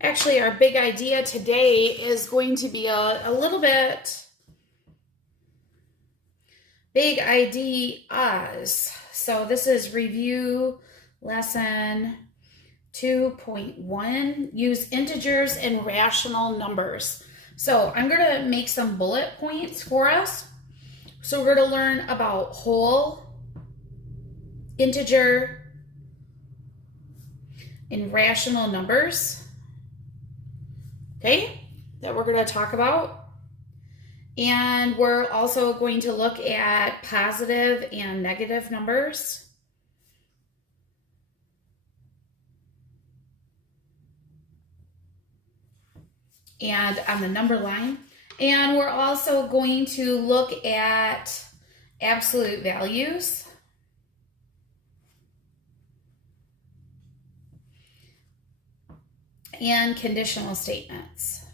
Actually, our big idea today is going to be a little bit big ideas. So this is review lesson 2.1, use integers and rational numbers. So I'm going to make some bullet points for us. So we're going to learn about whole, integer, and rational numbers. Okay, that we're going to talk about. And we're also going to look at positive and negative numbers. And on the number line. And we're also going to look at absolute values. And conditional statements.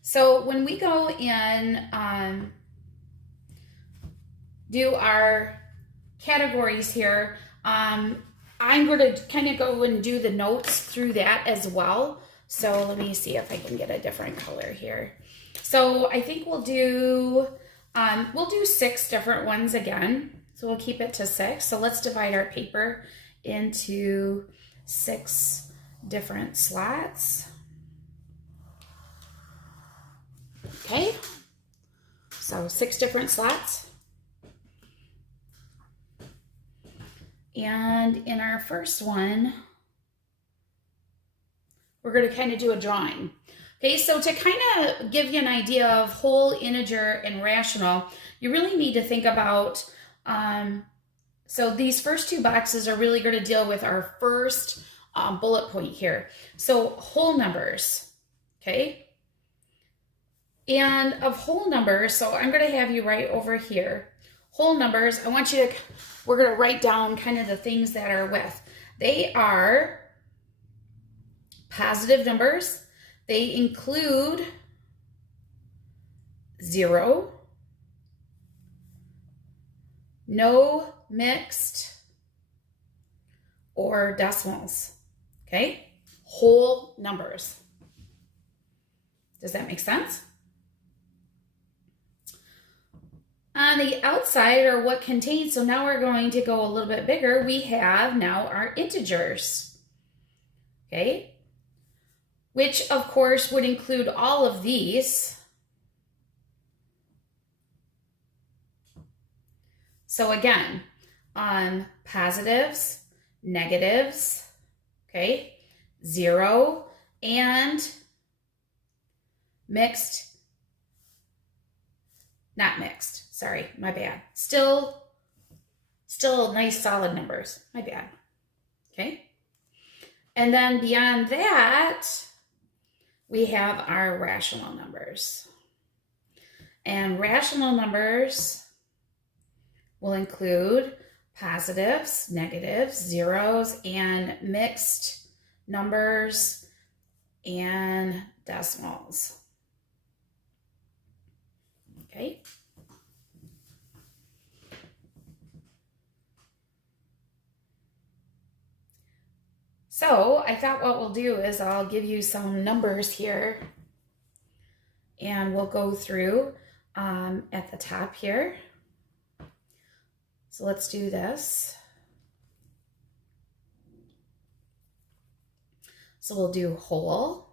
So when we go and do our categories here, I'm going to kind of go and do the notes through that as well. So let me see if I can get a different color here. So I think we'll do 6 different ones again. So we'll keep it to 6. So let's divide our paper into 6 different slots. Okay, so 6 different slots. And in our first one, we're going to kind of do a drawing. Okay, so to kind of give you an idea of whole, integer, and rational, you really need to think about, so these first 2 boxes are really going to deal with our first bullet point here. So whole numbers, okay? And of whole numbers, so I'm going to have you write over here. Whole numbers, I want you to, we're going to write down kind of the things that are with. They are positive numbers. They include 0, no mixed, or decimals. Okay? Whole numbers. Does that make sense? On the outside, or what contains, so now we're going to go a little bit bigger, we have now our integers, okay? Which, of course, would include all of these. So again, on positives, negatives, okay? 0, and mixed, not mixed, sorry, my bad. Still nice solid numbers, my bad, okay? And then beyond that, we have our rational numbers. And rational numbers will include positives, negatives, zeros, and mixed numbers and decimals. Okay. So I thought what we'll do is I'll give you some numbers here and we'll go through at the top here. So let's do this. So we'll do whole,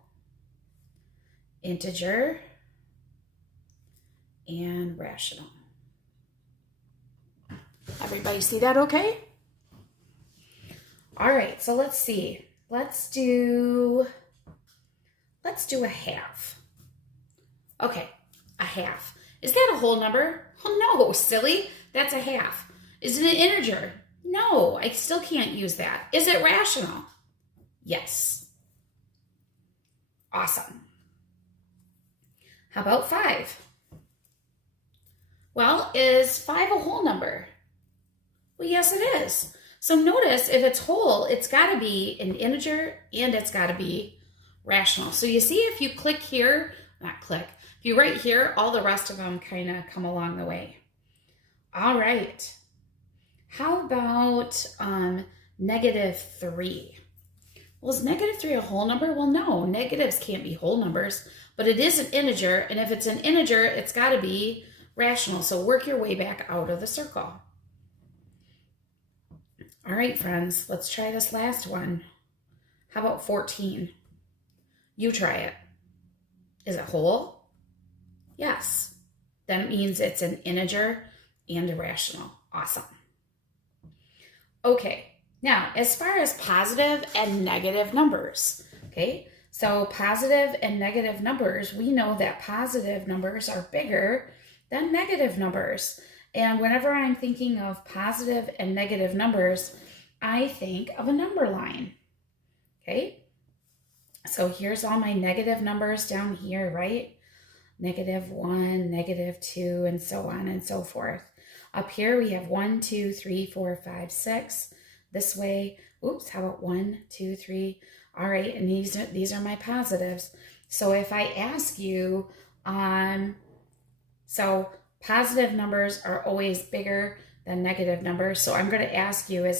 integer, and rational. Everybody see that okay? All right, so let's see. Let's do a half. Okay, a half. Is that a whole number? Oh, no, silly. That's a half. Is it an integer? No, I still can't use that. Is it rational? Yes. Awesome. How about 5? Well, is 5 a whole number? Well, yes, it is. So notice if it's whole, it's got to be an integer and it's got to be rational. So you see if you click here, if you write here, all the rest of them kind of come along the way. All right. How about -3? Well, is -3 a whole number? Well, no, negatives can't be whole numbers, but it is an integer, and if it's an integer, it's got to be rational. So work your way back out of the circle. All right, friends, let's try this last one. How about 14? You try it. Is it whole? Yes. Then it means it's an integer and a rational. Awesome. Okay. Now, as far as positive and negative numbers, okay, so positive and negative numbers, we know that positive numbers are bigger than negative numbers. And whenever I'm thinking of positive and negative numbers, I think of a number line, okay? So here's all my negative numbers down here, right? -1, -2, and so on and so forth. Up here we have 1, 2, 3, 4, 5, 6. This way, oops, how about 1, 2, 3? All right, and these are my positives. So if I ask you, so positive numbers are always bigger than negative numbers. So I'm going to ask you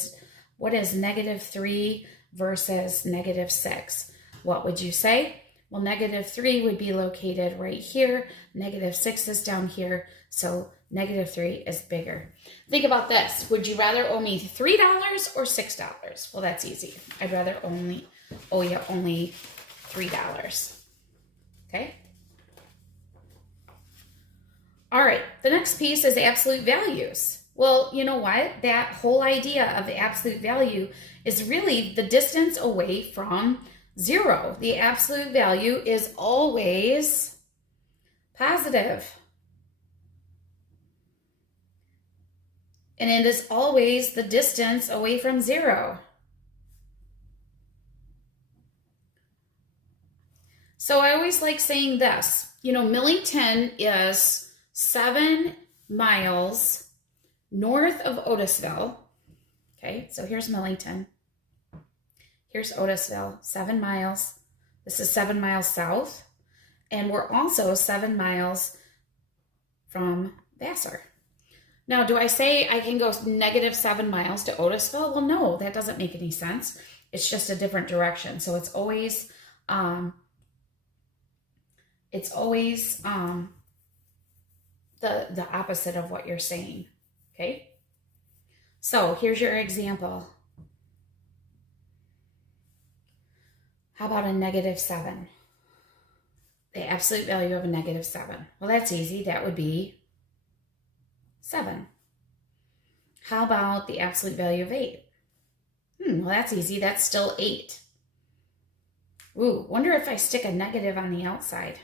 what is -3 versus -6? What would you say? Well, -3 would be located right here. -6 is down here. So -3 is bigger. Think about this. Would you rather owe me $3 or $6? Well, that's easy. I'd rather owe you only $3. Okay? All right. The next piece is absolute values. Well, you know what? That whole idea of absolute value is really the distance away from 0. The absolute value is always positive. And it is always the distance away from 0. So I always like saying this. You know, Millington is 7 miles north of Otisville. Okay, so here's Millington. Here's Otisville, 7 miles. This is 7 miles south. And we're also 7 miles from Vassar. Now, do I say I can go -7 miles to Otisville? Well, no, that doesn't make any sense. It's just a different direction. So it's always the opposite of what you're saying. Okay. So here's your example. How about a -7? The absolute value of a -7. Well, that's easy. That would be 7. How about the absolute value of 8? Well, that's easy. That's still 8. Ooh, wonder if I stick a negative on the outside.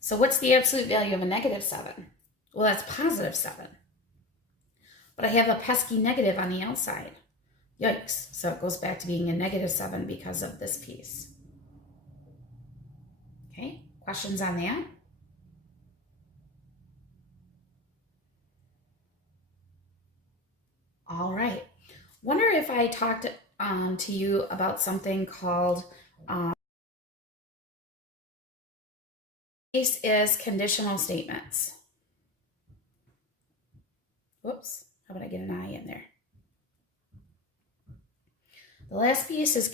So what's the absolute value of a -7? Well, that's +7. But I have a pesky negative on the outside. Yikes. So it goes back to being a -7 because of this piece. Okay, questions on that? All right. Wonder if I talked to you about something called piece is conditional statements. Whoops, how about I get an I in there? The last piece is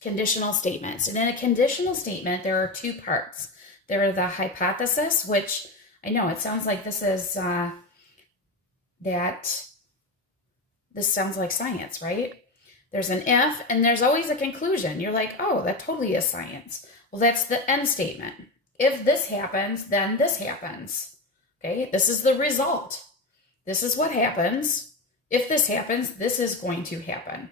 conditional statements. And in a conditional statement, there are 2 parts. There are the hypothesis, which I know it sounds like this is this sounds like science, right? There's an if, and there's always a conclusion. You're like, oh, that totally is science. Well, that's the end statement. If this happens, then this happens. Okay, this is the result. This is what happens. If this happens, this is going to happen.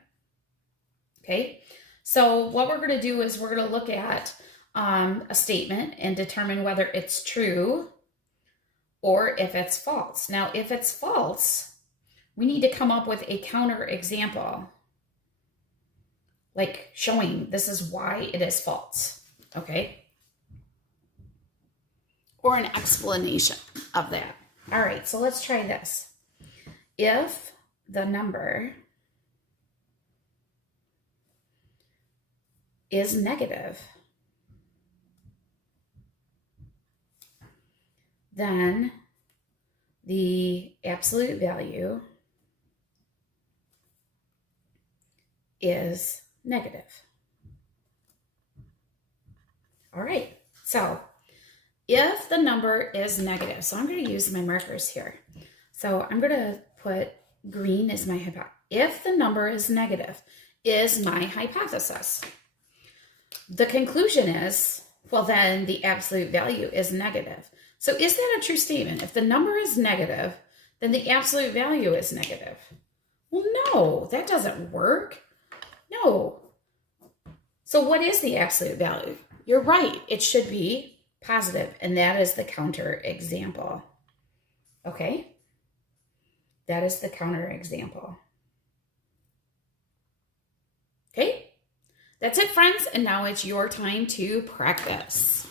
Okay, so what we're going to do is we're going to look at a statement and determine whether it's true or if it's false. Now, if it's false, we need to come up with a counter example, like showing this is why it is false, okay? Or an explanation of that. All right, so let's try this. If the number is negative, then the absolute value is negative. All right, so if the number is negative, so I'm going to use my markers here. So I'm going to put green as my hypothesis. If the number is negative, is my hypothesis. The conclusion is, well, then the absolute value is negative. So is that a true statement? If the number is negative, then the absolute value is negative. Well, no, that doesn't work. No. So what is the absolute value? You're right. It should be positive, and that is the counter example. Okay? That is the counter example. Okay? That's it, friends, and now it's your time to practice.